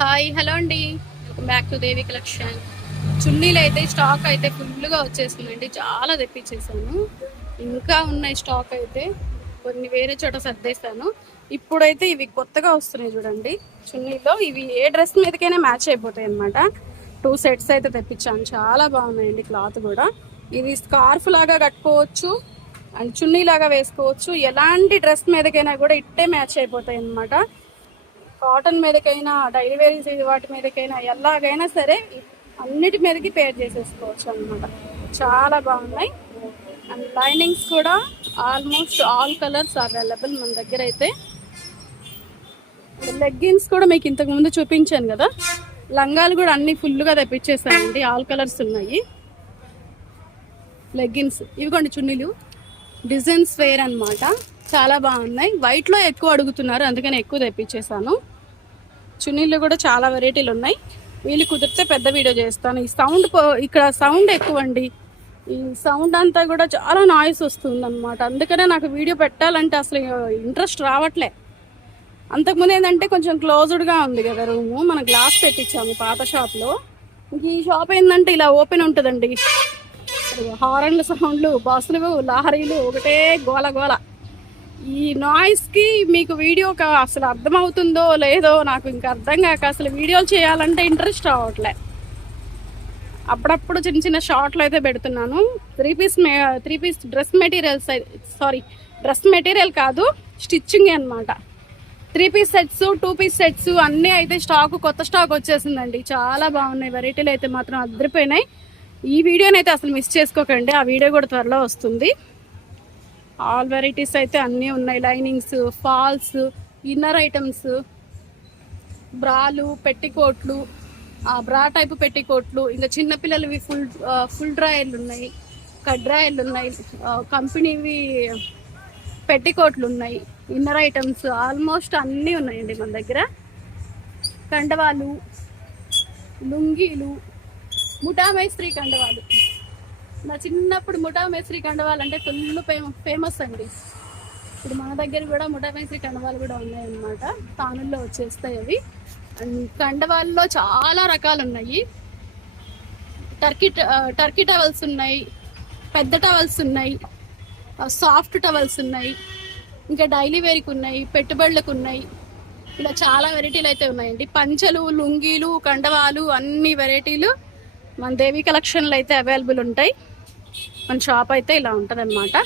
Hi hello అండి, welcome back to Devi collection. చున్నీలు అయితే స్టాక్ అయితే ఫుల్గా వచ్చేసిందండి. చాలా తెప్పించేసాను, ఇంకా ఉన్నాయి స్టాక్ అయితే. కొన్ని వేరే చోట సర్దేశాను. ఇప్పుడైతే ఇవి కొత్తగా వస్తున్నాయి చూడండి. చున్నీలో ఇవి ఏ డ్రెస్ మీదకైనా మ్యాచ్ అయిపోతాయి అనమాట. 2 సెట్స్ అయితే తెప్పించాను. చాలా బాగున్నాయండి. క్లాత్ కూడా ఇది స్కార్ఫ్ లాగా కట్టుకోవచ్చు అండ్ చున్నీ లాగా వేసుకోవచ్చు. ఎలాంటి డ్రెస్ మీదకైనా కూడా ఇట్టే మ్యాచ్ అయిపోతాయి అనమాట. కాటన్ మీదకైనా డైలీ వేర్ వాటి మీదకైనా ఎలాగైనా సరే అన్నిటి మీదకి పేర్ చేసేసుకోవచ్చు అనమాట. చాలా బాగున్నాయి. అండ్ లైనింగ్స్ కూడా ఆల్మోస్ట్ ఆల్ కలర్స్ అవైలబుల్ మన దగ్గర అయితే. లెగ్గిన్స్ కూడా మీకు ఇంతకు ముందు చూపించాను కదా. లంగాలు కూడా అన్ని ఫుల్గా తెప్పించేసానండి. ఆల్ కలర్స్ ఉన్నాయి. లెగ్గిన్స్ ఇవిగోండి, చున్నీలు డిజైన్స్ వేర్ అనమాట. చాలా బాగున్నాయి. వైట్లో ఎక్కువ అడుగుతున్నారు, అందుకని ఎక్కువ తెప్పించేసాను. చున్నీలు కూడా చాలా వెరైటీలు ఉన్నాయి. వీళ్ళు కుదిరితే పెద్ద వీడియో చేస్తాను. ఈ సౌండ్ ఇక్కడ సౌండ్ ఎక్కువ అండి. ఈ సౌండ్ అంతా కూడా చాలా నాయిస్ వస్తుంది అనమాట. అందుకనే నాకు వీడియో పెట్టాలంటే అసలు ఇంట్రెస్ట్ రావట్లే. అంతకుముందు ఏంటంటే కొంచెం క్లోజ్డ్గా ఉంది కదా రూము. మనం గ్లాస్ పెట్టించాము పాత షాప్లో. ఈ షాప్ ఏంటంటే ఇలా ఓపెన్ ఉంటుందండి. హారన్ల సౌండ్లు, బస్సులు, లారీలు, ఒకటే గోల గోల. ఈ నాయిస్కి మీకు వీడియో అసలు అర్థమవుతుందో లేదో నాకు ఇంకా అర్థం కాక అసలు వీడియోలు చేయాలంటే ఇంట్రెస్ట్ రావట్లే. అప్పుడప్పుడు చిన్న చిన్న షార్ట్లు అయితే పెడుతున్నాను. త్రీ పీస్ డ్రెస్ మెటీరియల్ కాదు, స్టిచ్చింగ్ అనమాట. 3 పీస్ సెట్స్, 2 పీస్ సెట్స్ అన్నీ అయితే కొత్త స్టాక్ వచ్చేసిందండి. చాలా బాగున్నాయి. వెరైటీలు అయితే మాత్రం అదిరిపోయినాయి. ఈ వీడియోని అయితే అసలు మిస్ చేసుకోకండి. ఆ వీడియో కూడా త్వరలో వస్తుంది. ఆల్ వెరైటీస్ అయితే అన్నీ ఉన్నాయి. లైనింగ్స్, ఫాల్స్, ఇన్నర్ ఐటమ్స్, బ్రాలు, పెట్టికోట్లు, బ్రా టైపు పెట్టికోట్లు, ఇంకా చిన్నపిల్లలవి ఫుల్ డ్రాయర్లు ఉన్నాయి, కట్ డ్రాయర్లు ఉన్నాయి, కంపెనీవి పెట్టికోట్లు ఉన్నాయి, ఇన్నర్ ఐటమ్స్ ఆల్మోస్ట్ అన్నీ ఉన్నాయండి మన దగ్గర. కండవాలు, లుంగీలు, ముఠా మేస్త్రి కండవాలు. నా చిన్నప్పుడు ముఠా మేస్త్రి కండవాలు అంటే ఫుల్ ఫేమస్ అండి. ఇప్పుడు మన దగ్గర కూడా ముఠా మేస్త్రి కండవాలు కూడా ఉన్నాయన్నమాట. తానుల్లో వచ్చేస్తాయి అవి. అండ్ కండవాల్లో చాలా రకాలు ఉన్నాయి. టర్కీ టవల్స్ ఉన్నాయి, పెద్ద టవల్స్ ఉన్నాయి, సాఫ్ట్ టవల్స్ ఉన్నాయి, ఇంకా డైలీ వేర్కి ఉన్నాయి, పెట్టుబడులకు ఉన్నాయి. ఇలా చాలా వెరైటీలు అయితే ఉన్నాయండి. పంచలు, లుంగీలు, కండవాలు అన్ని వెరైటీలు మన దేవి కలెక్షన్లో అయితే అవైలబుల్ ఉంటాయి. మన షాప్ అయితే ఇలా ఉంటుంది అన్నమాట.